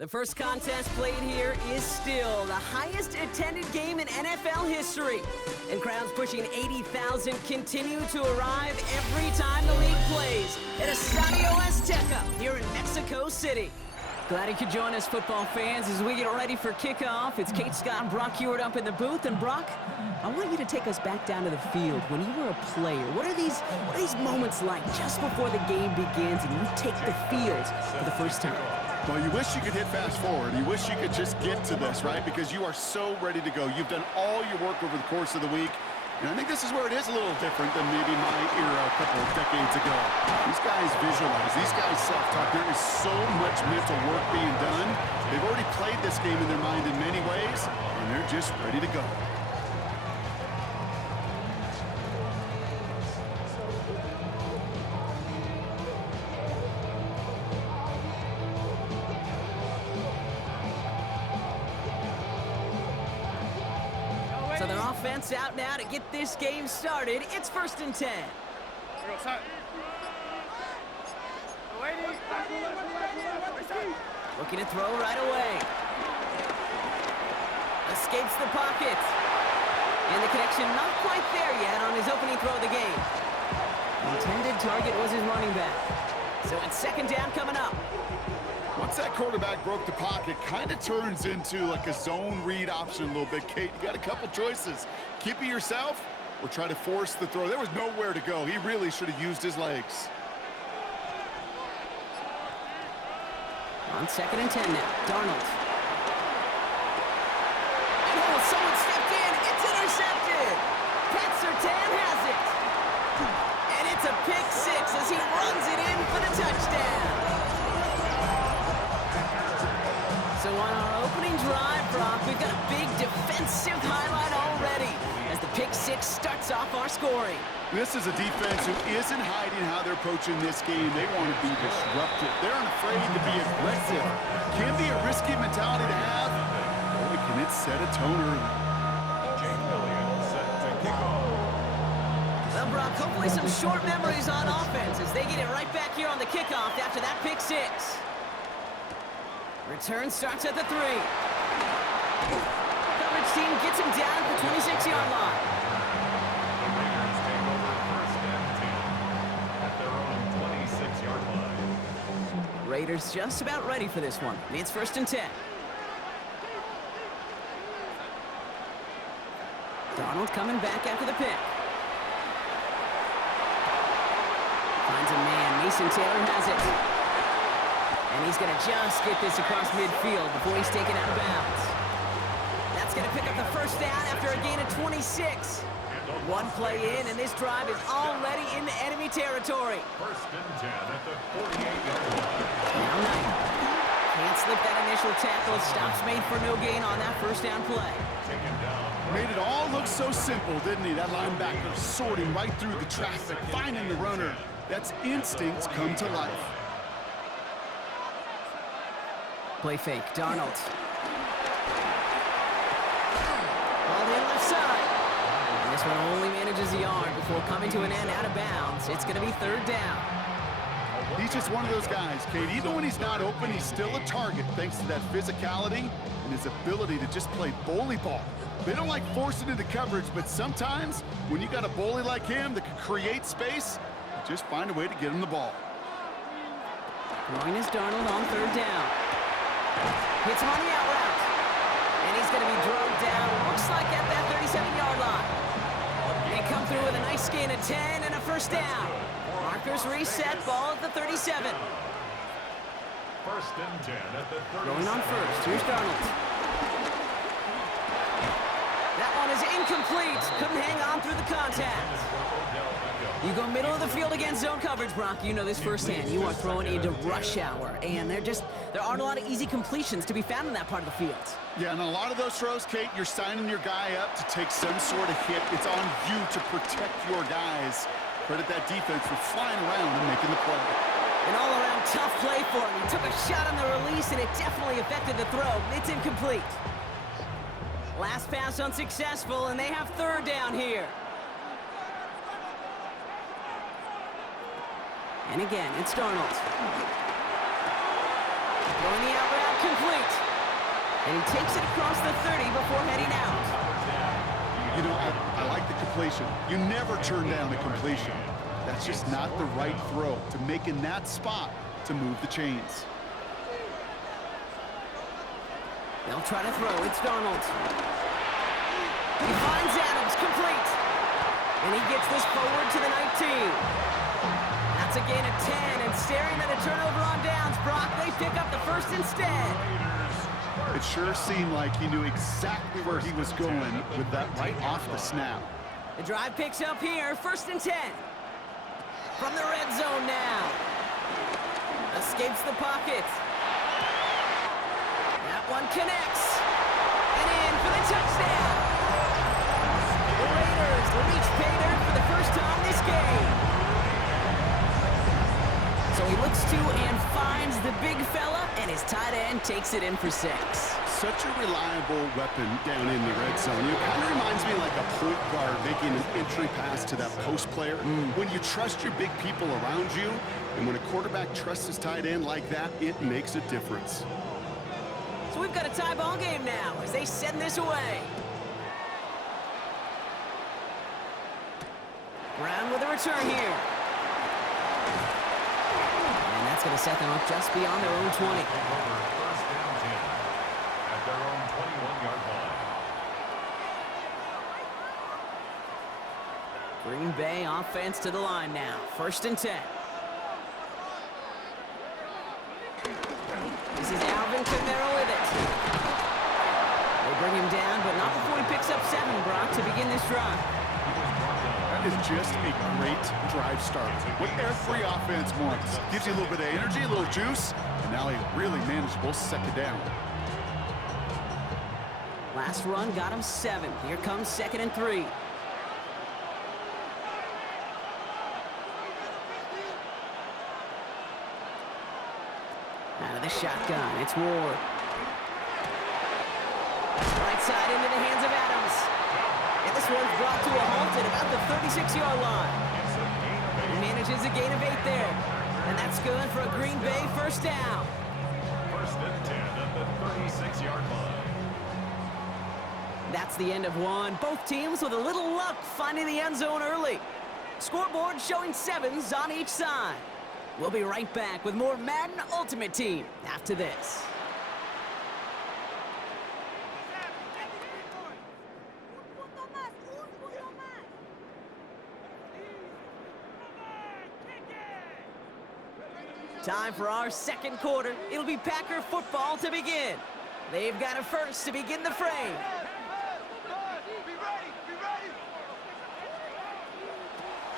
The first contest played here is still the highest attended game in NFL history. And crowds pushing 80,000 continue to arrive every time the league plays at Estadio Azteca here in Mexico City. Glad you could join us, football fans, as we get ready for kickoff. It's Kate Scott and Brock Heward up in the booth. And Brock, I want you to take us back down to the field. When you were a player, what are these moments like just before the game begins and you take the field for the first time? Well, you wish you could hit fast forward. You wish you could just get to this, right? Because you are so ready to go. You've done all your work over the course of the week. And I think this is where it is a little different than maybe my era a couple of decades ago. These guys visualize. These guys self-talk. There is so much mental work being done. They've already played this game in their mind in many ways, and they're just ready to go. So their offense out now to get this game started. It's 1st and 10. Looking to throw right away. Escapes the pocket. And the connection not quite there yet on his opening throw of the game. Intended target was his running back. So it's 2nd down coming up. Once that quarterback broke the pocket, kind of turns into like a zone read option a little bit. Kate, you got a couple choices. Keep it yourself or try to force the throw. There was nowhere to go. He really should have used his legs. On 2nd and 10 now, Darnold. And oh, someone stepped in. It's intercepted. Pat Surtain has it. And it's a pick six as he runs it in for the touchdown. So on our opening drive, Brock, we've got a big defensive highlight already as the pick six starts off our scoring. This is a defense who isn't hiding how they're approaching this game. They want to be disruptive. They're unafraid to be aggressive. Can be a risky mentality to have. Boy, can it set a tone early. Well, Brock, hopefully some short memories on offense as they get it right back here on the kickoff after that pick six. Return starts at the 3. Coverage team gets him down at the 26-yard line. The Raiders take over 1st and 10 at their own 26-yard line. Raiders just about ready for this one. It's 1st and 10. Darnold coming back after the pick. Finds a man. Mason Taylor has it. And he's going to just get this across midfield before he's taken out of bounds. That's going to pick up the 1st down after a gain of 26. One play in, and this drive is already into enemy territory. 1st and 10 at the 48-yard line. Now 9. Can't slip that initial tackle. Stops made for no gain on that 1st down play. Taken down. Made it all look so simple, didn't he? That linebacker sorting right through the traffic, finding the runner. That's instincts come to life. Play fake, Darnold. Ball in left side. And this one only manages a yard before coming to an end out of bounds. It's going to be 3rd down. He's just one of those guys, Kate. Even when he's not open, he's still a target thanks to that physicality and his ability to just play bully ball. They don't like forcing into coverage, but sometimes when you got a bully like him that can create space, you just find a way to get him the ball. Throwing is Darnold on 3rd down. Hits him on the out route. And he's going to be drugged down, looks like at that 37-yard line. They come through with a nice gain of 10 and a 1st down. Markers reset, ball at the 37. 1st and 10 at the 37. Going on 1st, here's Darnold. That one is incomplete. Couldn't hang on through the contact. You go middle of the field against zone coverage, Brock. You know this firsthand. You are throwing into rush hour, and there aren't a lot of easy completions to be found in that part of the field. Yeah, and a lot of those throws, Kate, you're signing your guy up to take some sort of hit. It's on you to protect your guys. Credit that defense for flying around and making the play. An all-around tough play for him. He took a shot on the release, and it definitely affected the throw. It's incomplete. Last pass unsuccessful, and they have 3rd down here. And again, it's Darnold. Throwing the out route complete. And he takes it across the 30 before heading out. You know, I like the completion. You never turn down a completion. That's just not the right throw to make in that spot to move the chains. They'll try to throw. It's Donald. He finds Adams, complete. And he gets this forward to the 19. That's a gain of 10, and staring at a turnover on downs, Brock, they pick up the first instead. It sure seemed like he knew exactly where he was going with that right off the snap. The drive picks up here, 1st and 10. From the red zone now. Escapes the pocket. That one connects. And in for the touchdown. The Raiders reach pay dirt for the first time this game. So he looks to and finds the big fella, and his tight end takes it in for 6. Such a reliable weapon down in the red zone. It kind of reminds me like a point guard making an entry pass to that post player. When you trust your big people around you, and when a quarterback trusts his tight end like that, it makes a difference. So we've got a tie ball game now as they send this away. Brown with a return here. And that's going to set them up just beyond their own 20. First down 10 at their own 21-yard line. Green Bay offense to the line now. 1st and 10. This is Alvin Kamara with it. They bring him down, but not before he picks up 7, Brock, to begin this drive. That is just a great drive start. What every offense wants. Gives you a little bit of energy, a little juice, and now a really manageable 2nd down. Last run got him 7. Here comes 2nd and 3. Out of the shotgun, it's Ward. Right side into the hands of Adams. And this one's brought to a halt at about the 36-yard line. He manages a gain of 8 there. And that's good for a Green Bay 1st down. 1st and 10 at the 36-yard line. That's the end of one. Both teams with a little luck finding the end zone early. Scoreboard showing 7s on each side. We'll be right back with more Madden Ultimate Team after this. Time for our 2nd quarter. It'll be Packer football to begin. They've got a first to begin the frame.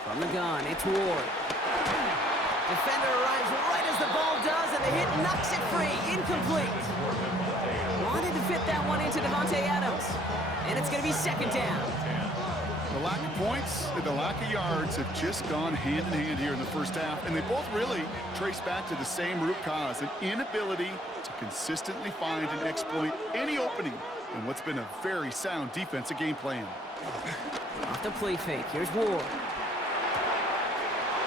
From the gun, it's Ward. Defender arrives right as the ball does, and the hit knocks it free. Incomplete. Wanted to fit that one into Devontae Adams. And it's going to be 2nd down. The lack of points and the lack of yards have just gone hand in hand here in the 1st half, and they both really trace back to the same root cause, an inability to consistently find and exploit any opening in what's been a very sound defensive game plan. Off the play fake, here's Ward.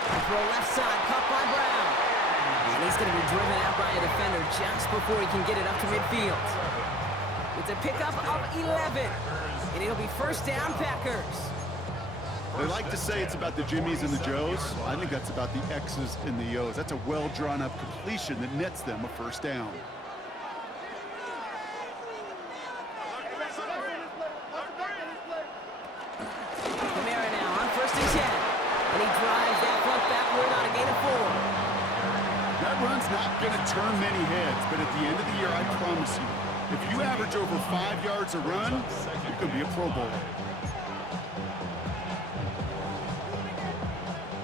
Throw left side, caught by Brown. And he's going to be driven out by a defender just before he can get it up to midfield. It's a pickup of 11. And it'll be 1st down, Packers. They like to say it's about the Jimmies and the Joes. I think that's about the X's and the O's. That's a well-drawn-up completion that nets them a 1st down. Kamara now on 1st and 10. And he drives that front backward on a gain of 4. That run's not going to turn many heads, but at the end of the year, I promise you, if you average over 5 yards a run, you could be a Pro Bowler.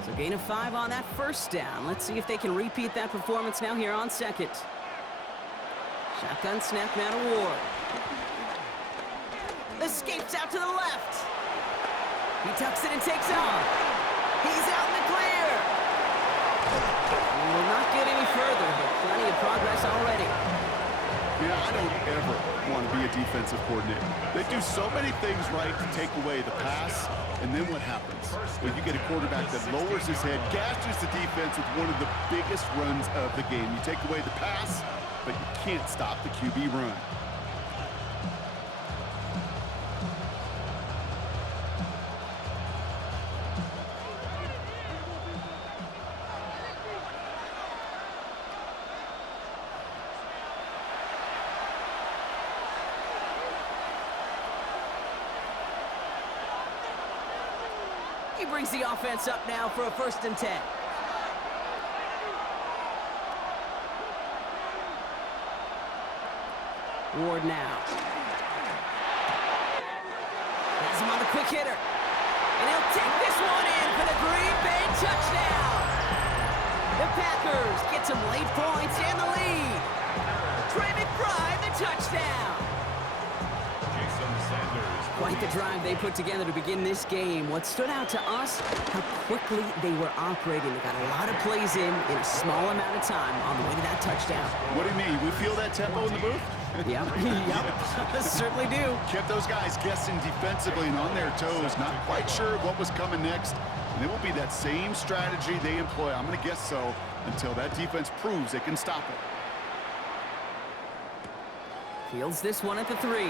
So gain of 5 on that 1st down. Let's see if they can repeat that performance now here on 2nd. Shotgun snap now to Ward. Escapes out to the left. He tucks it and takes off. He's out in the clear. Will not get any further, but plenty of progress already. Yeah, I don't ever want to be a defensive coordinator. They do so many things right to take away the pass, and then what happens? Well, you get a quarterback that lowers his head, gashes the defense with one of the biggest runs of the game. You take away the pass, but you can't stop the QB run. He brings the offense up now for a 1st and 10. Ward now. Has him on the quick hitter. And he'll take this one in for the Green Bay touchdown. The Packers get some late points and the lead. Trey McBride, the touchdown. Quite the drive they put together to begin this game. What stood out to us, how quickly they were operating. They got a lot of plays in a small amount of time on the way to that touchdown. What do you mean? We feel that tempo in the booth? Yep, certainly do. Kept those guys guessing defensively and on their toes, not quite sure what was coming next. And it will be that same strategy they employ, I'm going to guess so, until that defense proves they can stop it. Fields this one at the 3.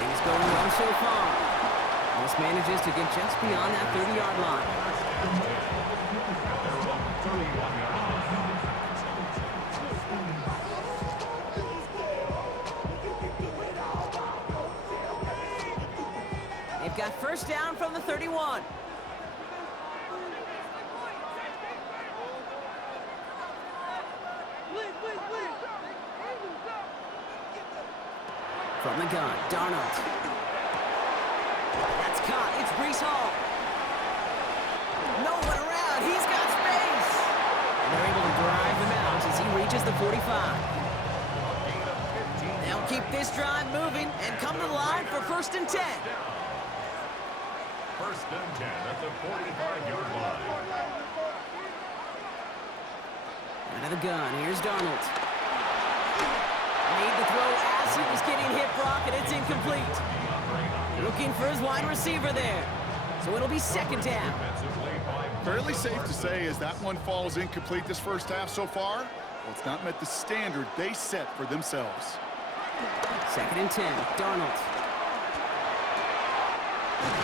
Things going well so far. Almost manages to get just beyond that 30-yard line. They've got 1st down from the 31. From the gun, Darnold. That's caught. It's Breece Hall. No one around. He's got space. And they're able to drive him out as he reaches the 45. They'll keep this drive moving and come to the line for 1st and 10. 1st and 10 at the 45-yard line. Out of the gun. Here's Darnold. Made the throw as he was getting hit, Brock, and it's incomplete. Looking for his wide receiver there. So it'll be 2nd down. Fairly safe to say as that one falls incomplete this 1st half so far, well, it's not met the standard they set for themselves. 2nd and 10, Darnold.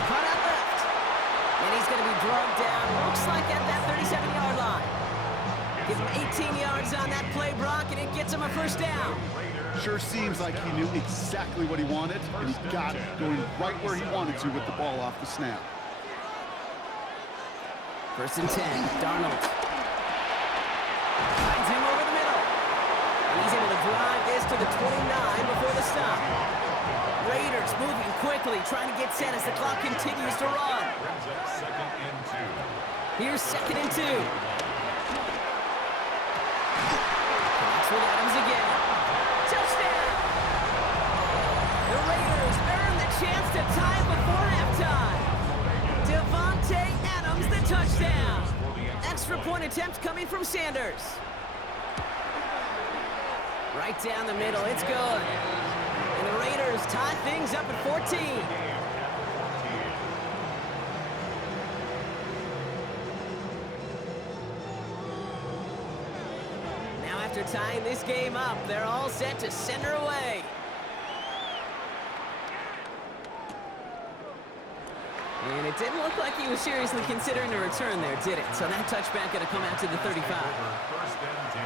Cut out left. And he's going to be drugged down, looks like at that 37-yard line. Give him 18 yards on that play, Brock, and it gets him a 1st down. Sure seems like he knew exactly what he wanted, and he got it going right where he wanted to with the ball off the snap. 1st and 10, Darnold. Finds him over the middle. And he's able to drive this to the 29 before the stop. Raiders moving quickly, trying to get set as the clock continues to run. Here's 2nd and 2. Connects with Adams again. Touchdown! The Raiders earn the chance to tie before halftime. Devontae Adams, the touchdown. Extra point attempt coming from Sanders. Right down the middle, it's good. And the Raiders tie things up at 14. Now after tying this game up, they're all set to send her away. And it didn't look like he was seriously considering a return there, did it? So that touchback going to come out to the 35. 1st and 10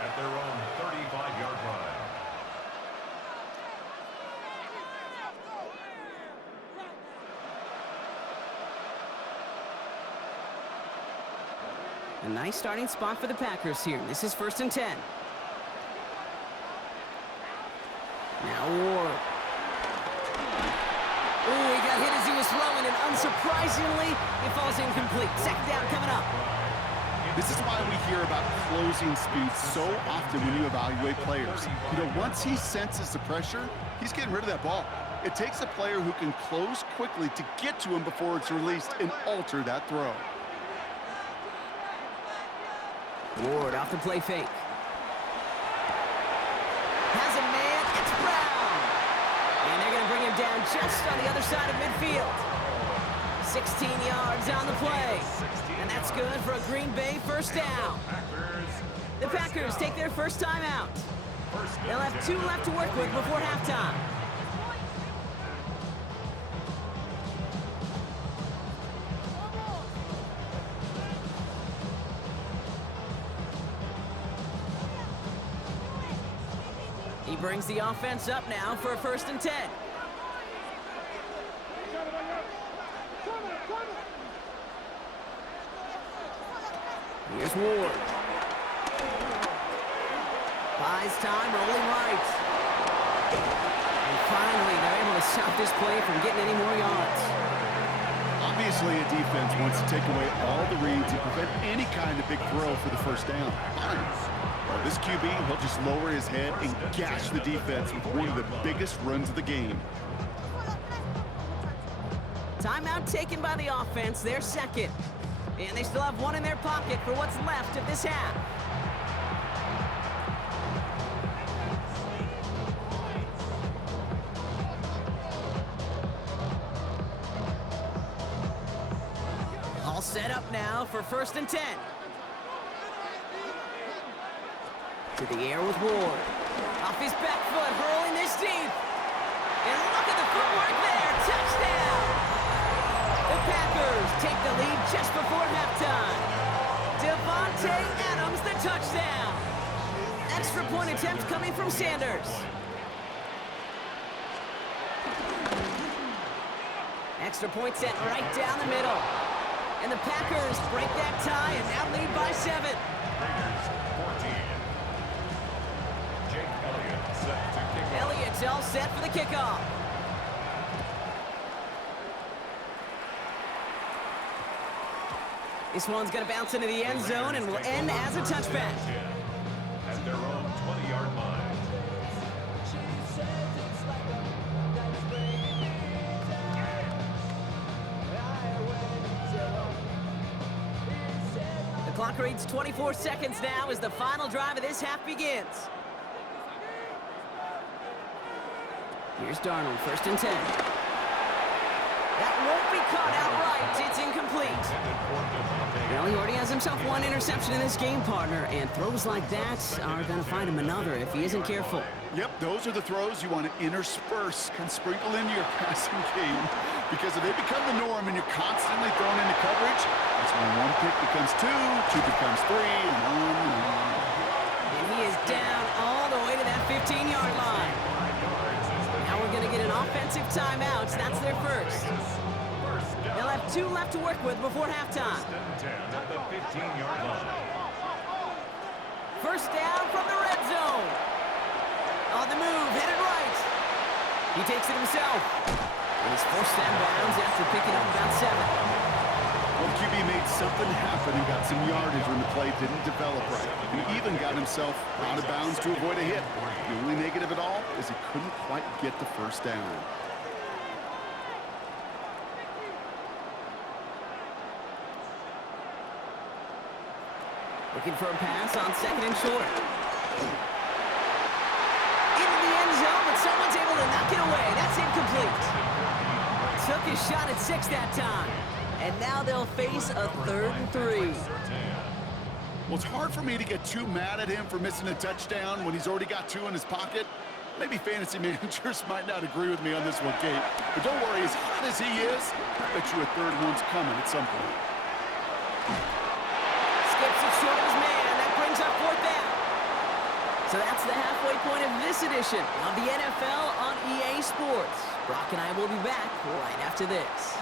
at their own 35-yard line. A nice starting spot for the Packers here. This is 1st and 10. Now Ward. Ooh, he got hit as he was throwing, and unsurprisingly, it falls incomplete. 2nd down coming up. This is why we hear about closing speed so often when you evaluate players. You know, once he senses the pressure, he's getting rid of that ball. It takes a player who can close quickly to get to him before it's released and alter that throw. Ward off the play fake. Has a man, it's Brown. And they're going to bring him down just on the other side of midfield. 16 yards on the play. And that's good for a Green Bay 1st down. Packers The Packers take their first time out. They'll have 2 left to work with before halftime. He brings the offense up now for a 1st and 10. Here's Ward. Buys time, rolling right. And finally, they're able to stop this play from getting any more yards. Obviously, a defense wants to take away all the reads and prevent any kind of big throw for the first down. Well, this QB, he'll just lower his head and gash the defense with one of the biggest runs of the game. Timeout taken by the offense, their 2nd. And they still have 1 in their pocket for what's left of this half. All set up now for 1st and 10. To the air with Ward. Off his back foot, hurling this deep. And look at the footwork there. Touchdown! The Packers take the lead just before halftime. Devontae Adams, the touchdown. Extra point attempt coming from Sanders. Extra point sent right down the middle. And the Packers break that tie and now lead by 7. Raiders 14. Jake Elliott set to kick off. Elliott's all set for the kickoff. This one's going to bounce into the end zone and will end as a touchback. At their own 20-yard line. The clock reads 24 seconds now as the final drive of this half begins. Here's Darnold, 1st and 10. That won't be caught outright. It's incomplete. Well, he already has himself 1 interception in this game, partner, and throws like that are going to find him another if he isn't careful. Yep, those are the throws you want to intersperse and sprinkle into your passing game, because if they become the norm and you're constantly thrown into coverage, that's when 1 pick becomes 2, 2 becomes 3, and on and on. And he is down all the way to that 15-yard line. Now we're going to get an offensive timeout. That's their first. They'll have 2 left to work with before halftime. 10 at the 15-yard line. First down from the red zone. On the move, headed right. He takes it himself. And he's forced out of bounds after picking up about 7. Well, QB made something happen and got some yardage when the play didn't develop right. He even got himself out of bounds to avoid a hit. The only negative at all is he couldn't quite get the first down. Looking for a pass on 2nd and short. Into the end zone, but someone's able to knock it away. That's incomplete. Took his shot at 6 that time. And now they'll face a 3rd and 3. Well, it's hard for me to get too mad at him for missing a touchdown when he's already got 2 in his pocket. Maybe fantasy managers might not agree with me on this one, Kate. But don't worry, as hot as he is, I bet you a 3rd one's coming at some point. Skips it short of his man. That brings up 4th down. So that's the halfway point of this edition of the NFL on EA Sports. Brock and I will be back right after this.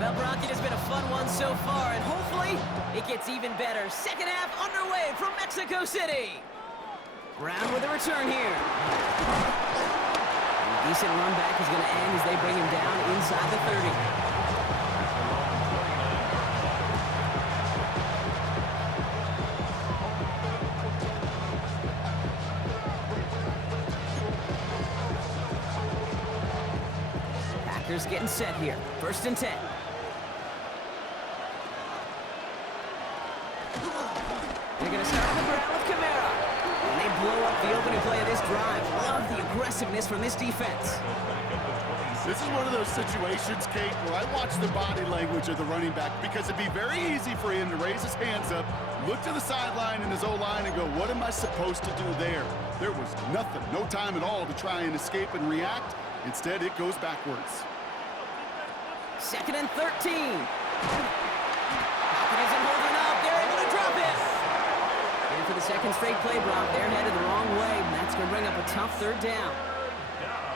Well, Brock, it has been a fun one so far, and hopefully it gets even better. Second half underway from Mexico City. Brown with a return here. And a decent run back is going to end as they bring him down inside the 30. Packers getting set here. 1st and 10. They're going to start on the ground with Kamara. And they blow up the opening play of this drive. Love the aggressiveness from this defense. This is one of those situations, Kate, where I watch the body language of the running back because it'd be very easy for him to raise his hands up, look to the sideline in his O-line and go, what am I supposed to do there? There was nothing, no time at all to try and escape and react. Instead, it goes backwards. 2nd and 13. Hopkins isn't holding up. They're able to drop it. And for the second straight play, Brock, they're headed the wrong way. And that's going to bring up a tough 3rd down.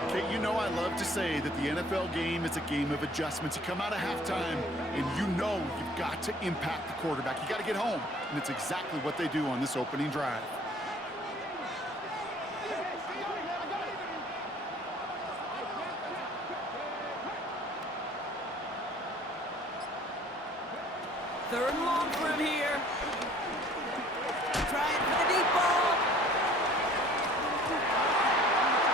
Kate, you know I love to say that the NFL game is a game of adjustments. You come out of halftime, and you know you've got to impact the quarterback. You got to get home, and it's exactly what they do on this opening drive. Third and long for him here. Trying for the deep ball.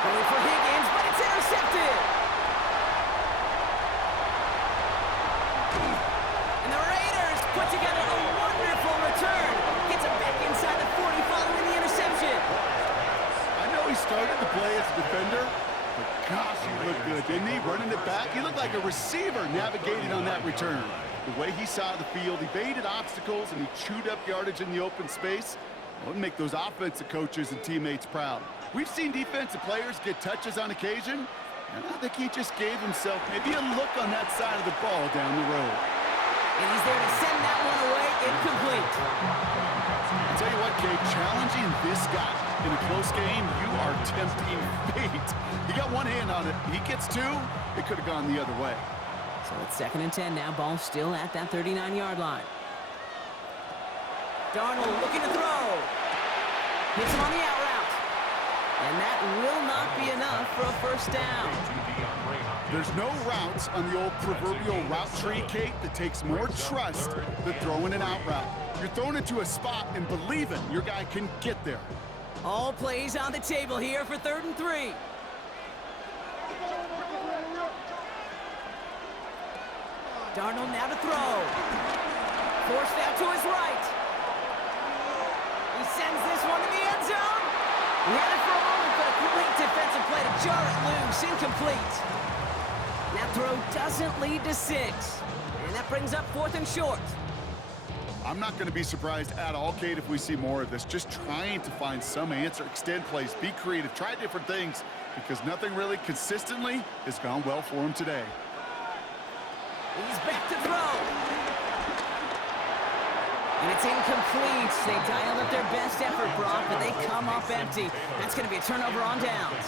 Going for Higgins, but it's intercepted. And the Raiders put together a wonderful return. Gets him back inside the 40 following the interception. I know he started to play as a defender, but gosh, he looked good, didn't he? Running it back, he looked like a receiver navigating on that return. The way he saw the field, he evaded obstacles, and he chewed up yardage in the open space. It would make those offensive coaches and teammates proud. We've seen defensive players get touches on occasion, and I think he just gave himself maybe a look on that side of the ball down the road. And he's there to send that one away incomplete. I'll tell you what, Kate, challenging this guy in a close game, you are tempting fate. He got one hand on it. He gets two, it could have gone the other way. So it's 2nd and 10 now. Ball still at that 39-yard line. Darnold looking to throw. Hits him on the out route. And that will not be enough for a 1st down. There's no routes on the old proverbial route tree, Kate, that takes more trust than throwing an out route. You're thrown into a spot and believing your guy can get there. All plays on the table here for 3rd and 3. Darnold now to throw. Forced out to his right. He sends this one to the end zone. He had it for a moment, but a great defensive play to jar it loose. Incomplete. That throw doesn't lead to 6. And that brings up 4th and short. I'm not going to be surprised at all, Kate, if we see more of this. Just trying to find some answer, extend plays, be creative, try different things, because nothing really consistently has gone well for him today. He's back to throw. And it's incomplete. They dialed up their best effort, Brock, but they come up empty. That's going to be a turnover on downs.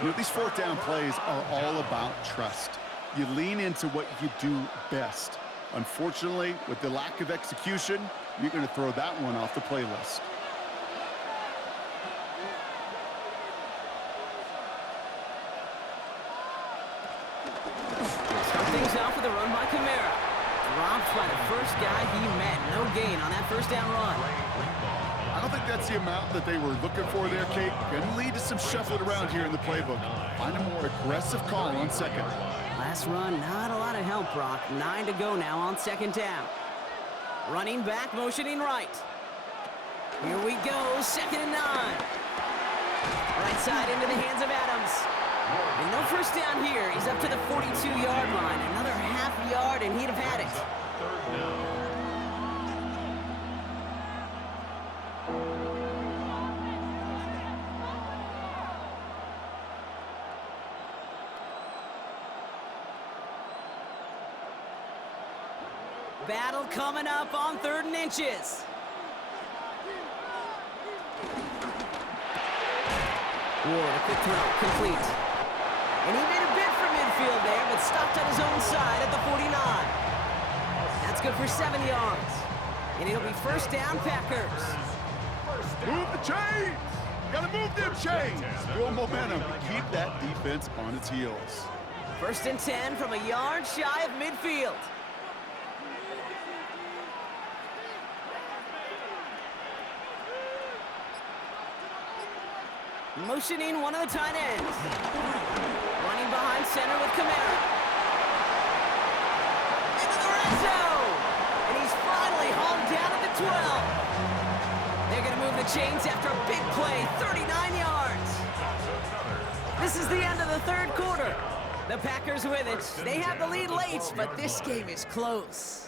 You know, these 4th down plays are all about trust. You lean into what you do best. Unfortunately, with the lack of execution, you're going to throw that one off the playlist. Things off with a run by Kamara. Dropped by the first guy he met. No gain on that 1st down run. I don't think that's the amount that they were looking for there, Kate. Going to lead to some shuffling around here in the playbook. Find a more aggressive call on 2nd. Last run, not a lot of help, Brock. 9 to go now on 2nd down. Running back, motioning right. Here we go, 2nd and 9. Right side into the hands of Adams. And no 1st down here. He's up to the 42-yard line. Another half yard, and he'd have had it. 3rd down. Battle coming up on 3rd and inches. Ward, a quick throw, complete. And he made a bid for midfield there, but stopped on his own side at the 49. That's good for 7 yards. And it'll be 1st down, Packers. Move the chains! Gotta move them chains! Build momentum and keep that defense on its heels. 1st and 10 from a yard shy of midfield. Motioning one of the tight ends. Running behind center with Kamara. Into the red zone! And he's finally hauled down at the 12. They're going to move the the chains after a big play, 39 yards. This is the end of the third quarter. The Packers with it. They have the lead late, but this game is close.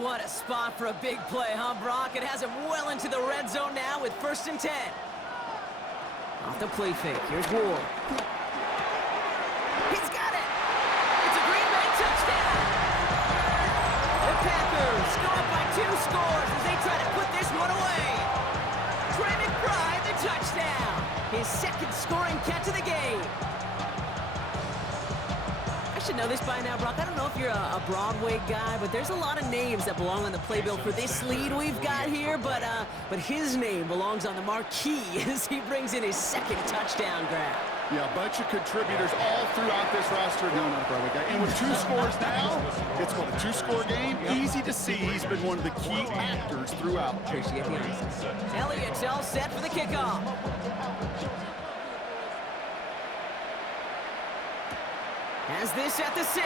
What a spot for a big play, huh, Brock? It has him well into the red zone now with 1st and 10. Off the play fake. Here's Ward. He's got it! It's a Green Bay touchdown! The Packers go up by 2 scores as they try to put this one away. Trey McBride, the touchdown! His 2nd scoring catch of the game. I should know this by now, Brock. I don't know if you're a Broadway guy, but there's a lot of names that belong on the playbill for this lead we've got here, but his name belongs on the marquee as he brings in his 2nd touchdown grab. Yeah, a bunch of contributors all throughout this roster. No, not a Broadway guy. And with 2 scores now, it's what, a 2-score game? Easy to see he's been one of the key actors throughout. Appreciate the honesty. Elliott's all set for the kickoff. Has this at the 6. His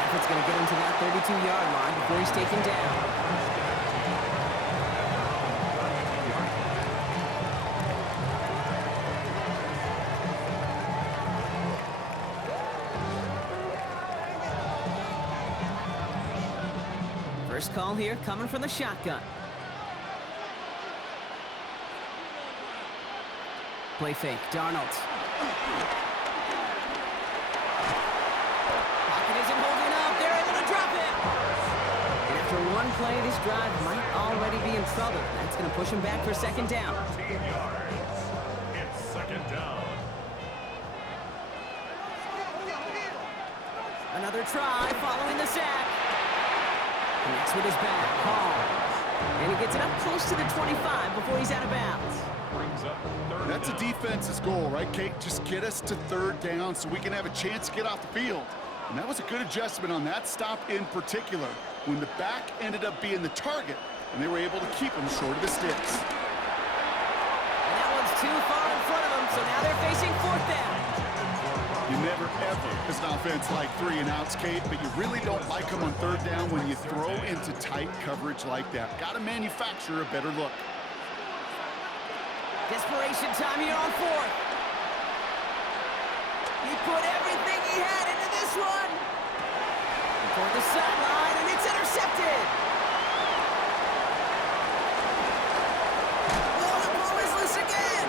effort's going to get him to that 32-yard line before he's taken down. First call here coming from the shotgun. Play fake, Darnold. One play, this drive might already be in trouble. That's going to push him back for 2nd down. 13 yards. It's 2nd down. Another try following the sack. Connects with his back. Hall. And he gets it up close to the 25 before he's out of bounds. Brings up 3rd That's a defense's goal, right, Kate? Just get us to 3rd down so we can have a chance to get off the field. And that was a good adjustment on that stop in particular, when the back ended up being the target, and they were able to keep him short of the sticks. And that one's too far in front of them, so now they're facing 4th down. You never, ever, as an offense, like 3 and outs, Kate, but you really don't like them on 3rd down when you throw into tight coverage like that. Got to manufacture a better look. Desperation time here on 4th. He put everything he had into this one. For the sideline, and it's intercepted. Oh, the ball is loose again.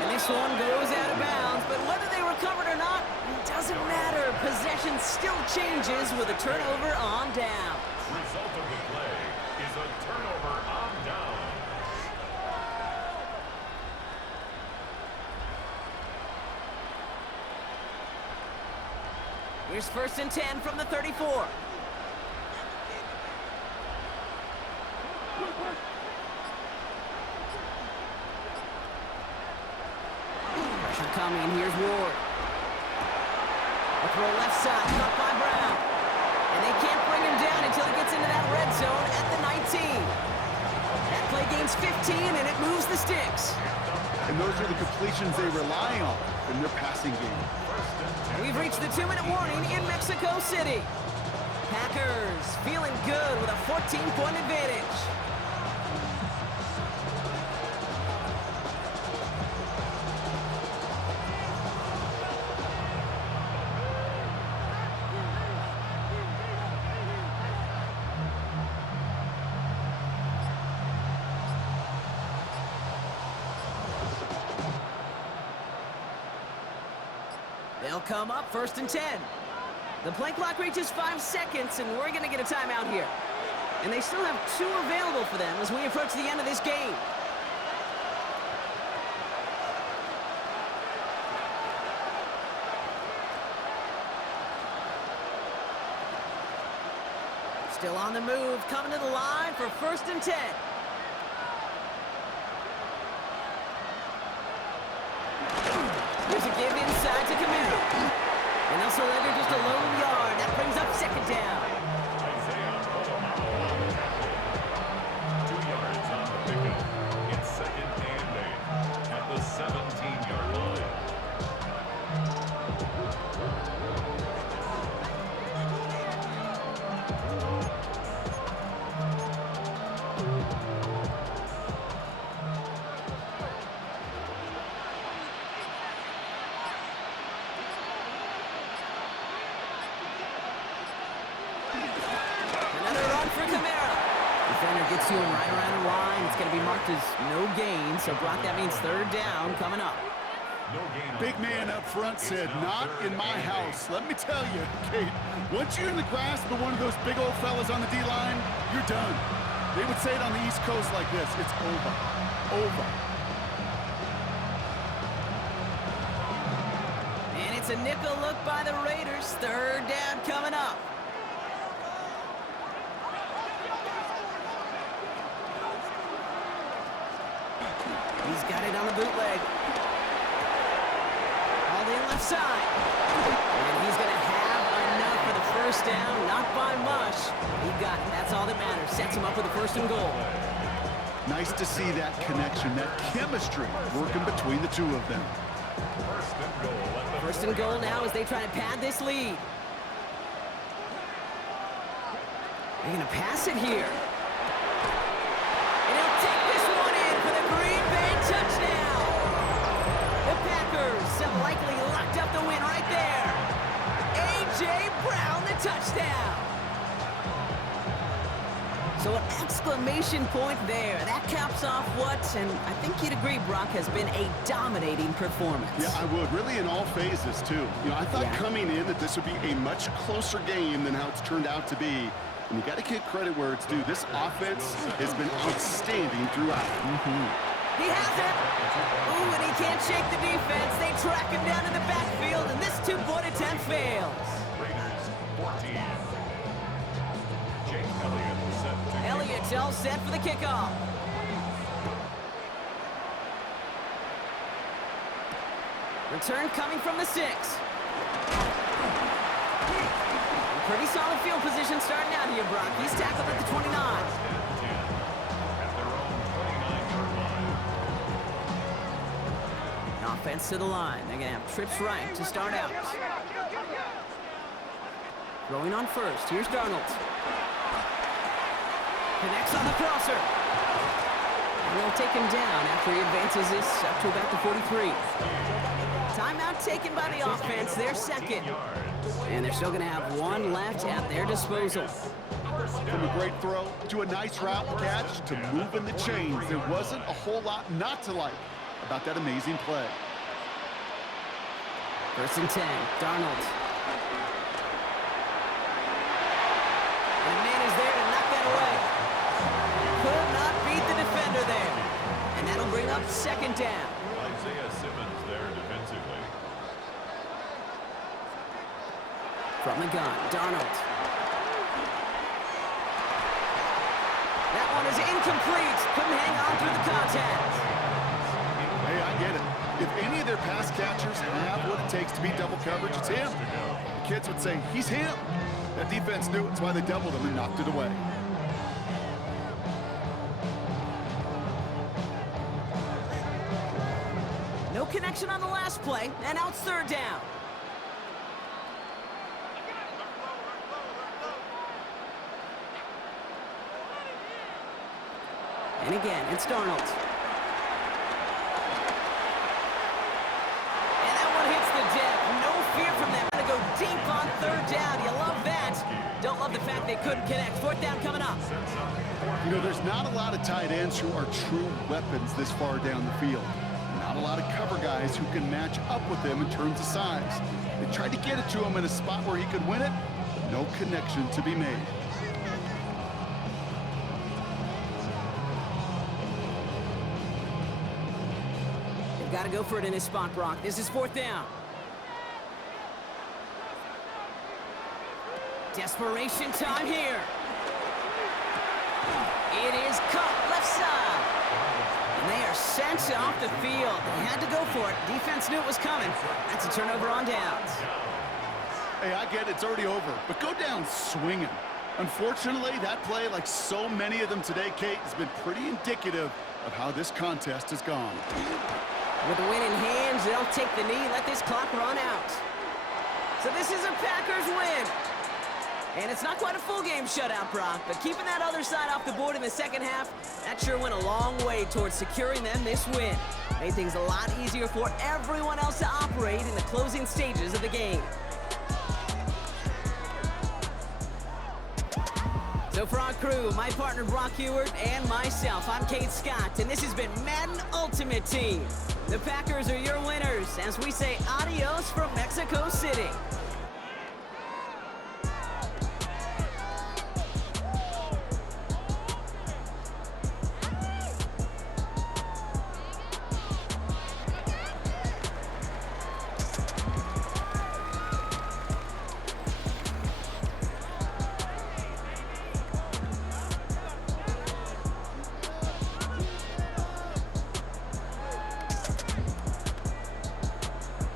And this one goes out of bounds, but whether they recovered or not, it doesn't matter. Possession still changes with a turnover on down. Result of the play is a turnover on down. Here's 1st and 10 from the 34. Pressure coming, here's Ward. A throw left side, caught by Brown. And they can't bring him down until he gets into that red zone at the 19. That play gains 15, and it moves the sticks. And those are the completions they rely on in their passing game. We've reached the 2-minute warning in Mexico City. Packers feeling good with a 14-point advantage. They'll come up 1st and 10. The play clock reaches 5 seconds, and we're going to get a timeout here. And they still have 2 available for them as we approach the end of this game. Still on the move, coming to the line for 1st and 10. Here's a give inside to Camino. And they'll surrender just a lone yard. That brings up second down. Isaiah Potomac on the tackle. 2 yards on the pickup. It's second and 8 at the 17-yard line. Another run for Kamara. Defender gets to him right around the line. It's going to be marked as no gain. So, Brock, that means third down coming up. No gain on Big the man play. up front said, It's now not third in my and house. 8. Let me tell you, Kate, once you're in the grasp of one of those big old fellas on the D-line, you're done. They would say it on the East Coast like this. It's over. Over. And it's a nickel look by the Raiders. Third down coming up. He's got it on the bootleg. All the left side. And he's going to have enough for the first down. Not by much. He got it. That's all that matters. Sets him up with a first and goal. Nice to see that connection, that chemistry working between the two of them. First and goal at the First and goal now as they try to pad this lead. They're going to pass it here. And he'll take this one in for the Green Bay touchdown. The Packers have likely locked up the win right there. A.J. Brown, the touchdown. So an exclamation point there. That caps off what, and I think you'd agree, Brock, has been a dominating performance. Yeah, I would. Really in all phases, too. You know, I thought coming in that this would be a much closer game than how it's turned out to be. And you got to give credit where it's due. This offense has been outstanding throughout. He has it. Ooh, and he can't shake the defense. They track him down in the backfield, and this two-point attempt fails. Raiders 14. Jake Elliott set to kick Elliott's off. all set for the kickoff. Return coming from the 6. Pretty solid field position starting out here, Brock. He's tackled at the 29. First and 10 at their own 29-yard line. Offense to the line. They're going to have trips right to start out. Throwing on first. Here's Darnold. Connects on the crosser. And they'll take him down after he advances this up to about the 43. Timeout taken by the offense. They're second. And they're still going to have one left at their disposal. From a great throw to a nice route catch to moving the chains, there wasn't a whole lot not to like about that amazing play. First and 10, Darnold. And a man is there to knock that away. Could not beat the defender there. And that'll bring up second down. Isaiah Simmons there defensively. From the gun, Darnold. That one is incomplete. Couldn't hang on through the contact. Hey, I get it. If any of their pass catchers have what it takes to beat double coverage, it's him. The kids would say, he's him. That defense knew it. That's why they doubled him and knocked it away. No connection on the last play, and now it's third down. And again, it's Darnold. And that one hits the deck. No fear from them. Gonna go deep on third down. You love that. Don't love the fact they couldn't connect. Fourth down coming up. You know, there's not a lot of tight ends who are true weapons this far down the field. Not a lot of cover guys who can match up with him in terms of size. They tried to get it to him in a spot where he could win it, but no connection to be made. They've got to go for it in this spot, Brock. This is fourth down. Desperation time here. It is cut left side. And they are sent off the field. They had to go for it. Defense knew it was coming. That's a turnover on downs. Hey, I get it. It's already over. But go down swinging. Unfortunately, that play, like so many of them today, Kate, has been pretty indicative of how this contest has gone. With the win in hands, they'll take the knee, let this clock run out. So this is a Packers win. And it's not quite a full game shutout, Brock, but keeping that other side off the board in the second half, that sure went a long way towards securing them this win. Made things a lot easier for everyone else to operate in the closing stages of the game. So for our crew, my partner Brock Heward and myself, I'm Kate Scott, and this has been Madden Ultimate Team. The Packers are your winners as we say adios from Mexico City.